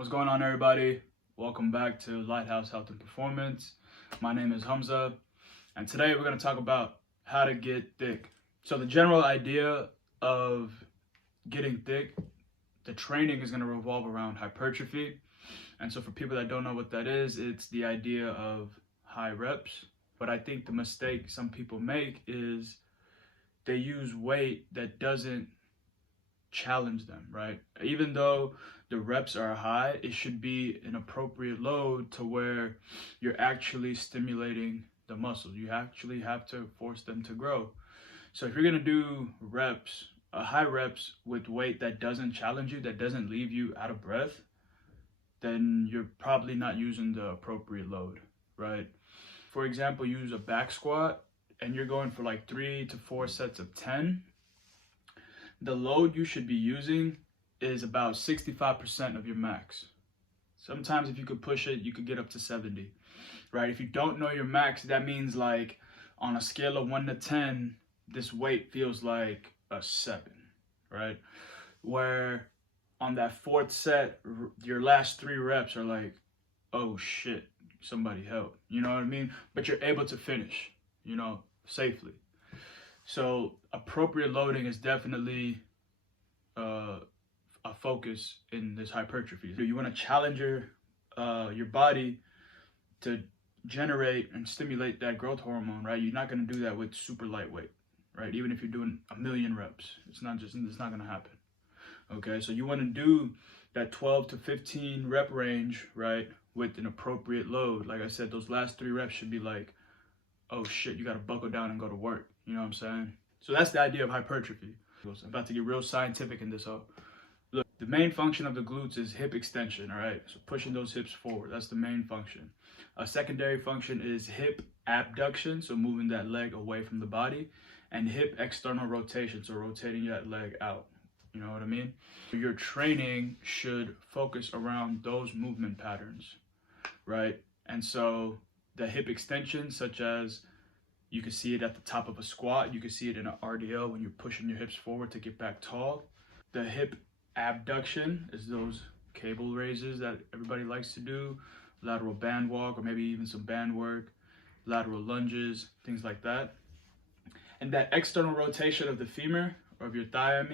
What's going on, everybody? Welcome back to Lighthouse Health and Performance. My name is Hamza, and today we're going to talk about how to get thick. So the general idea of getting thick, the training is going to revolve around hypertrophy. And so for people that don't know what that is, it's the idea of high reps. But I think the mistake some people make is they use weight that doesn't challenge them, right? Even though the reps are high, it should be an appropriate load to where you're actually stimulating the muscles. You actually have to force them to grow. So if you're gonna do reps, high reps with weight that doesn't challenge you, that doesn't leave you out of breath, then you're probably not using the appropriate load, right? For example, use a back squat and you're going for like 3 to 4 sets of 10. The load you should be using is about 65% of your max. Sometimes if you could push it, you could get up to 70, right? If you don't know your max, that means like on a scale of 1 to 10, this weight feels like a 7, right? Where on that fourth set, your last 3 reps are like, oh shit, somebody help, you know what I mean? But you're able to finish, safely. So appropriate loading is definitely a focus in this hypertrophy. So you want to challenge your body to generate and stimulate that growth hormone, right? You're not going to do that with super lightweight, right? Even if you're doing 1,000,000 reps, it's not going to happen. Okay, so you want to do that 12 to 15 rep range, right, with an appropriate load. Like I said, those last 3 reps should be like, oh shit, you got to buckle down and go to work. You know what I'm saying? So that's the idea of hypertrophy. I'm about to get real scientific in this. Look, the main function of the glutes is hip extension, all right? So pushing those hips forward, that's the main function. A secondary function is hip abduction, so moving that leg away from the body, and hip external rotation, so rotating that leg out. You know what I mean? Your training should focus around those movement patterns, right? And so the hip extension, such as you can see it at the top of a squat, you can see it in an RDL when you're pushing your hips forward to get back tall. The hip abduction is those cable raises that everybody likes to do, lateral band walk, or maybe even some band work, lateral lunges, things like that. And that external rotation of the femur, or of your thigh,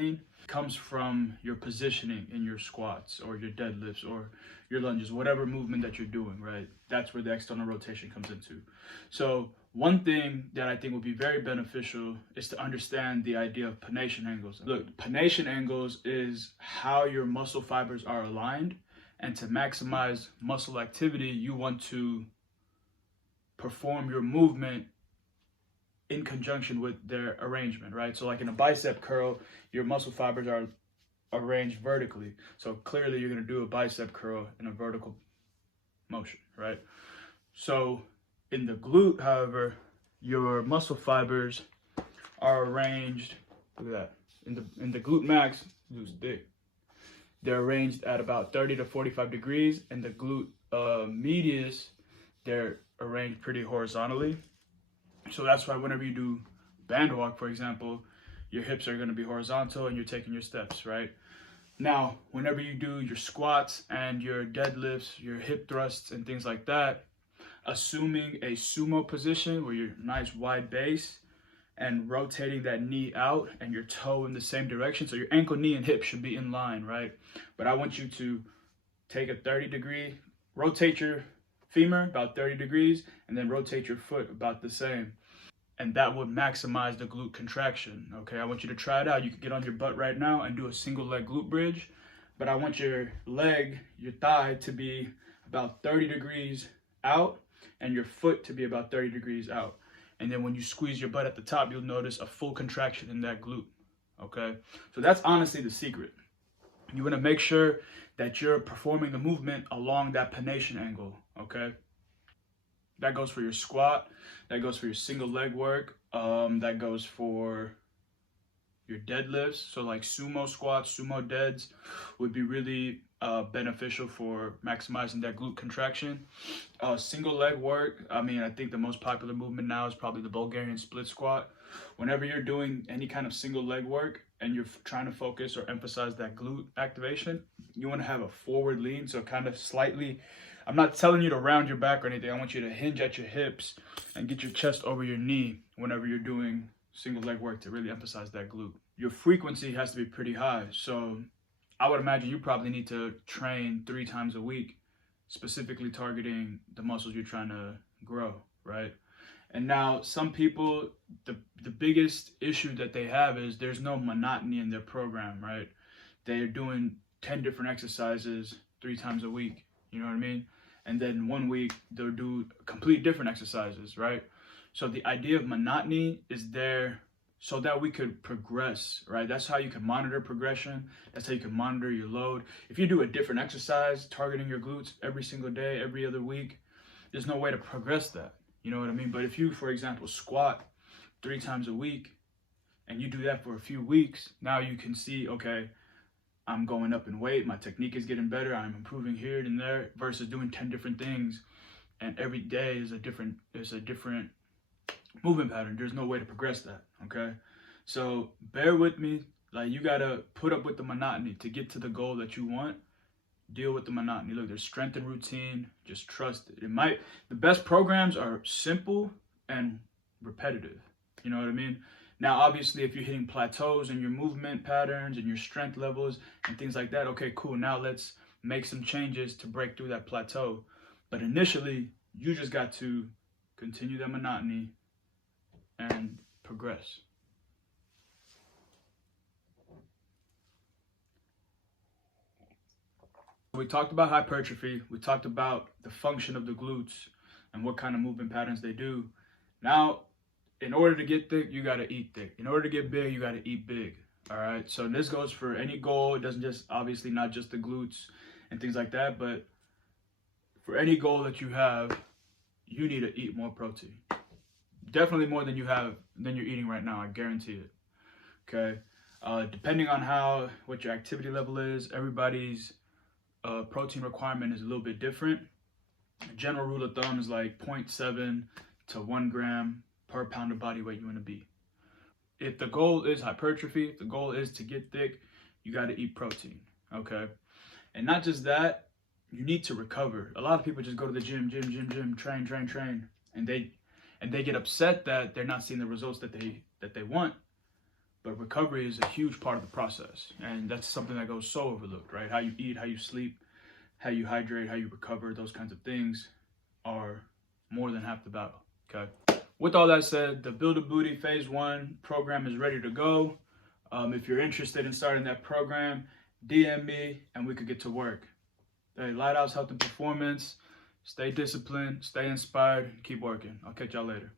comes from your positioning in your squats or your deadlifts or your lunges, whatever movement that you're doing, right? That's where the external rotation comes into. So one thing that I think would be very beneficial is to understand the idea of planation angles. Look, planation angles is how your muscle fibers are aligned, and to maximize muscle activity, you want to perform your movement in conjunction with their arrangement, right? So like in a bicep curl, your muscle fibers are arranged vertically. So clearly you're going to do a bicep curl in a vertical motion, right? So in the glute, however, your muscle fibers are arranged, look at that, in the glute max, glute thick, they're arranged at about 30 to 45 degrees, and the glute medius, they're arranged pretty horizontally. So that's why whenever you do band walk, for example, your hips are going to be horizontal and you're taking your steps, right? Now, whenever you do your squats and your deadlifts, your hip thrusts and things like that, assuming a sumo position where you're nice wide base and rotating that knee out and your toe in the same direction. So your ankle, knee, and hip should be in line, right? But I want you to take a 30-degree, rotate your femur about 30 degrees, and then rotate your foot about the same. And that would maximize the glute contraction, okay? I want you to try it out. You can get on your butt right now and do a single leg glute bridge, but I want your leg, your thigh, to be about 30 degrees out and your foot to be about 30 degrees out. And then when you squeeze your butt at the top, you'll notice a full contraction in that glute, okay? So that's honestly the secret. You wanna make sure that you're performing the movement along that planation angle, okay? That goes for your squat, that goes for your single leg work, that goes for your deadlifts. So like sumo squats, sumo deads would be really beneficial for maximizing that glute contraction. Single leg work, I think the most popular movement now is probably the Bulgarian split squat. whenever you're doing any kind of single leg work and you're trying to focus or emphasize that glute activation, you want to have a forward lean. So kind of slightly, I'm not telling you to round your back or anything. I want you to hinge at your hips and get your chest over your knee whenever you're doing single leg work to really emphasize that glute. Your frequency has to be pretty high. So I would imagine you probably need to train 3 times a week, specifically targeting the muscles you're trying to grow, right? And now some people, the biggest issue that they have is there's no monotony in their program, right? They're doing 10 different exercises 3 times a week, you know what I mean? And then one week they'll do complete different exercises, right? So the idea of monotony is there so that we could progress, right? That's how you can monitor progression. That's how you can monitor your load. If you do a different exercise targeting your glutes every single day, every other week, there's no way to progress that. You know what I mean? But if you, for example, squat 3 times a week and you do that for a few weeks, now you can see, okay, I'm going up in weight, my technique is getting better, I'm improving here and there, versus doing 10 different things and every day is a different movement pattern. There's no way to progress that, okay? So bear with me. Like, you gotta put up with the monotony to get to the goal that you want. Deal with the monotony. Look, there's strength and routine. Just trust it. The best programs are simple and repetitive. You know what I mean? Now, obviously, if you're hitting plateaus in your movement patterns and your strength levels and things like that, okay, cool. Now let's make some changes to break through that plateau. But initially, you just got to continue that monotony and progress. We talked about hypertrophy. We talked about the function of the glutes and what kind of movement patterns they do. Now, in order to get thick, you got to eat thick. In order to get big, you got to eat big. All right. So this goes for any goal. It doesn't just, obviously not just the glutes and things like that, but for any goal that you have, you need to eat more protein. Definitely more than you're eating right now. I guarantee it. Okay. Depending on what your activity level is, everybody's protein requirement is a little bit different. A general rule of thumb is like 0.7 to 1 gram per pound of body weight you want to be. If the goal is hypertrophy, if the goal is to get thick, you got to eat protein, okay? And not just that, you need to recover. A lot of people just go to the gym, train, and they get upset that they're not seeing the results that they want. But recovery is a huge part of the process, and that's something that goes so overlooked, right? How you eat, how you sleep, how you hydrate, how you recover, those kinds of things are more than half the battle, okay? With all that said, the Build a Booty Phase 1 program is ready to go. If you're interested in starting that program, DM me and we could get to work. Hey, Lighthouse Health and Performance, stay disciplined, stay inspired, keep working. I'll catch y'all later.